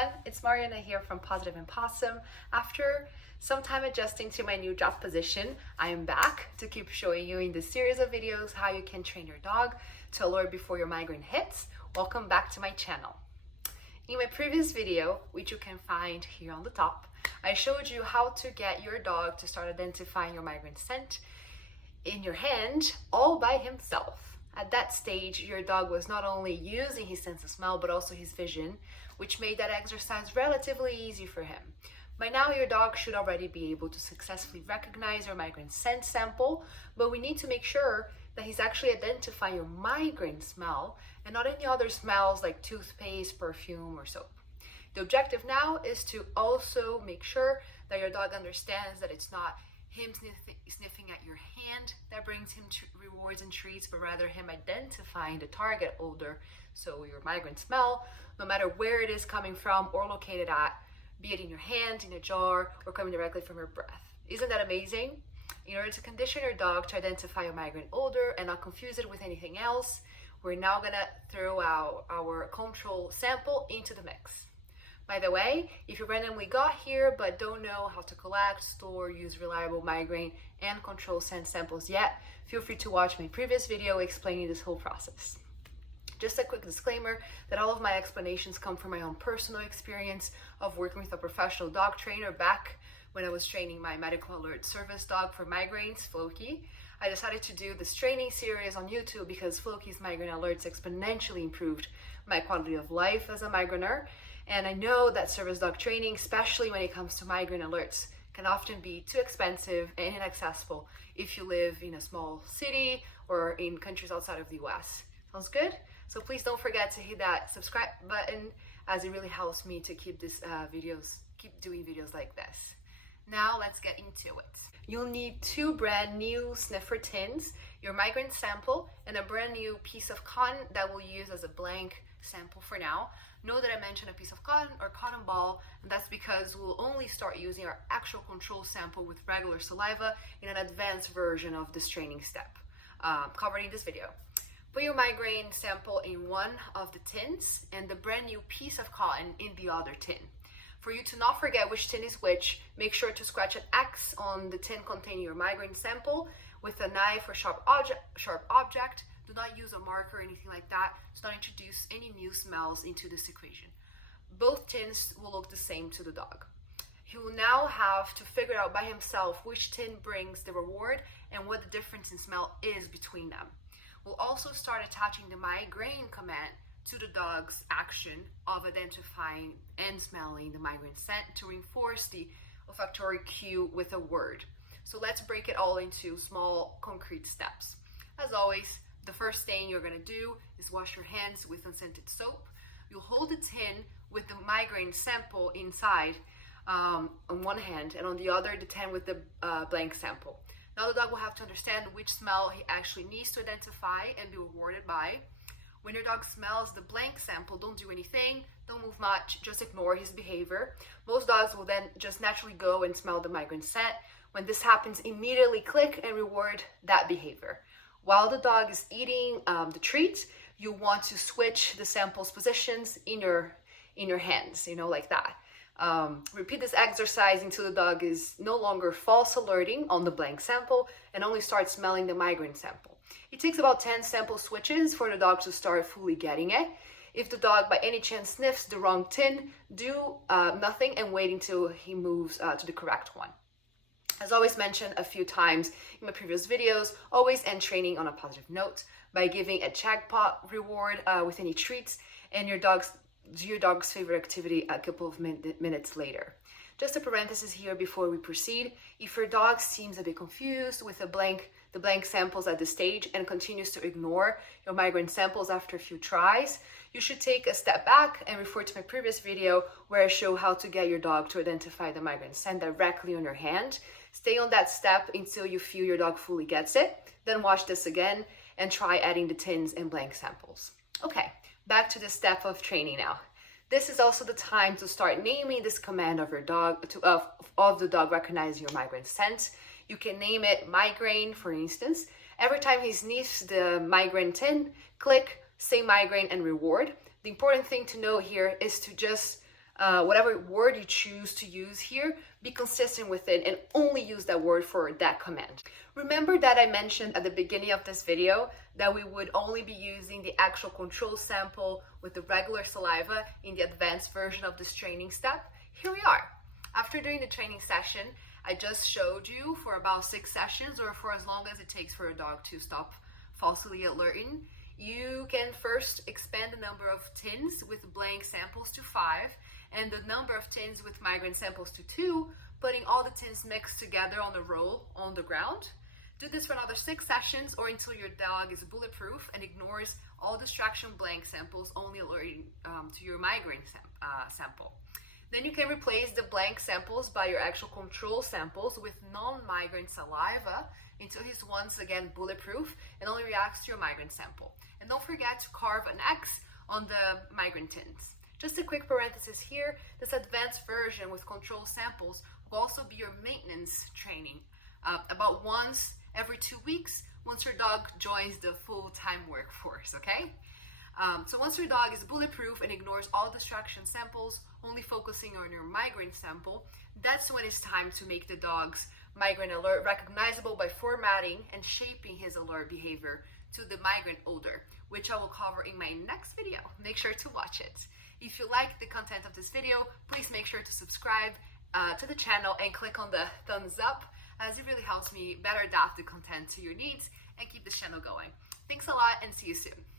everyone, it's Mariana here from Positive and Possum. After some time adjusting to my new job position, I am back to keep showing you in this series of videos how you can train your dog to alert before your migraine hits. Welcome back to my channel. In my previous video, which you can find here on the top, I showed you how to get your dog to start identifying your migraine scent in your hand all by himself. At that stage, your dog was not only using his sense of smell, but also his vision, which made that exercise relatively easy for him. By now, your dog should already be able to successfully recognize your migraine scent sample, but we need to make sure that he's actually identifying your migraine smell and not any other smells like toothpaste, perfume, or soap. The objective now is to also make sure that your dog understands that it's not him sniffing at your hand that brings him rewards and treats, but rather him identifying the target odor. So your migraine smell, no matter where it is coming from or located at, be it in your hand, in a jar, or coming directly from your breath. Isn't that amazing? In order to condition your dog to identify your migraine odor and not confuse it with anything else, we're now gonna throw out our control sample into the mix. By the way, if you randomly got here but don't know how to collect, store, use reliable migraine and control scent samples yet, feel free to watch my previous video explaining this whole process. Just a quick disclaimer that all of my explanations come from my own personal experience of working with a professional dog trainer back when I was training my medical alert service dog for migraines, Floki. I decided to do this training series on YouTube because Floki's migraine alerts exponentially improved my quality of life as a migraineur. And I know that service dog training, especially when it comes to migraine alerts, can often be too expensive and inaccessible if you live in a small city or in countries outside of the US. Sounds good? So please don't forget to hit that subscribe button, as it really helps me to keep doing videos like this. Now let's get into it. You'll need 2 brand new sniffer tins, your migraine sample, and a brand new piece of cotton that we'll use as a blank sample for now. Know that I mentioned a piece of cotton or cotton ball, and that's because we'll only start using our actual control sample with regular saliva in an advanced version of this training step covered in this video. Put your migraine sample in one of the tins and the brand new piece of cotton in the other tin. For you to not forget which tin is which, make sure to scratch an X on the tin containing your migraine sample with a knife or sharp object. Do not use a marker or anything like that. Do not introduce any new smells into this equation. Both tins will look the same to the dog. He will now have to figure out by himself which tin brings the reward and what the difference in smell is between them. We'll also start attaching the migraine command to the dog's action of identifying and smelling the migraine scent to reinforce the olfactory cue with a word. So let's break it all into small, concrete steps. As always, the first thing you're gonna do is wash your hands with unscented soap. You'll hold the tin with the migraine sample inside on one hand, and on the other, the tin with the blank sample. Now the dog will have to understand which smell he actually needs to identify and be rewarded by. When your dog smells the blank sample, don't do anything, don't move much, just ignore his behavior. Most dogs will then just naturally go and smell the migraine scent. When this happens, immediately click and reward that behavior. While the dog is eating the treat, you want to switch the sample's positions in your hands, like that. Repeat this exercise until the dog is no longer false alerting on the blank sample and only starts smelling the migraine sample. It takes about 10 sample switches for the dog to start fully getting it. If the dog by any chance sniffs the wrong tin, do nothing and wait until he moves to the correct one. As always mentioned a few times in my previous videos, always end training on a positive note by giving a jackpot reward with any treats and your dog's favorite activity a couple of minutes later. Just a parenthesis here before we proceed. If your dog seems a bit confused with the blank samples at this stage and continues to ignore your migraine samples after a few tries, you should take a step back and refer to my previous video where I show how to get your dog to identify the migraine scent directly on your hand. Stay on that step until you feel your dog fully gets it. Then watch this again and try adding the tins and blank samples. Okay, back to the step of training now. This is also the time to start naming this command of your dog, of the dog recognizing your migraine scent. You can name it migraine, for instance. Every time he sniffs the migraine tin, click, say migraine, and reward. The important thing to know here is to just whatever word you choose to use here, be consistent with it and only use that word for that command. Remember that I mentioned at the beginning of this video that we would only be using the actual control sample with the regular saliva in the advanced version of this training step. Here we are. After doing the training session, I just showed you for about 6 sessions, or for as long as it takes for a dog to stop falsely alerting. You can first expand the number of tins with blank samples to 5 and the number of tins with migraine samples to 2, putting all the tins mixed together on the roll on the ground. Do this for another 6 sessions or until your dog is bulletproof and ignores all distraction blank samples, only alerting to your migraine sample. Then you can replace the blank samples by your actual control samples with non-migraine saliva until he's once again bulletproof and only reacts to your migraine sample. And don't forget to carve an X on the migraine tins. Just a quick parenthesis here, this advanced version with control samples will also be your maintenance training, about once every 2 weeks once your dog joins the full-time workforce, okay? So once your dog is bulletproof and ignores all distraction samples, only focusing on your migraine sample, that's when it's time to make the dog's migraine alert recognizable by formatting and shaping his alert behavior to the migraine odor, which I will cover in my next video. Make sure to watch it. If you like the content of this video, please make sure to subscribe to the channel and click on the thumbs up, as it really helps me better adapt the content to your needs and keep this channel going. Thanks a lot and see you soon.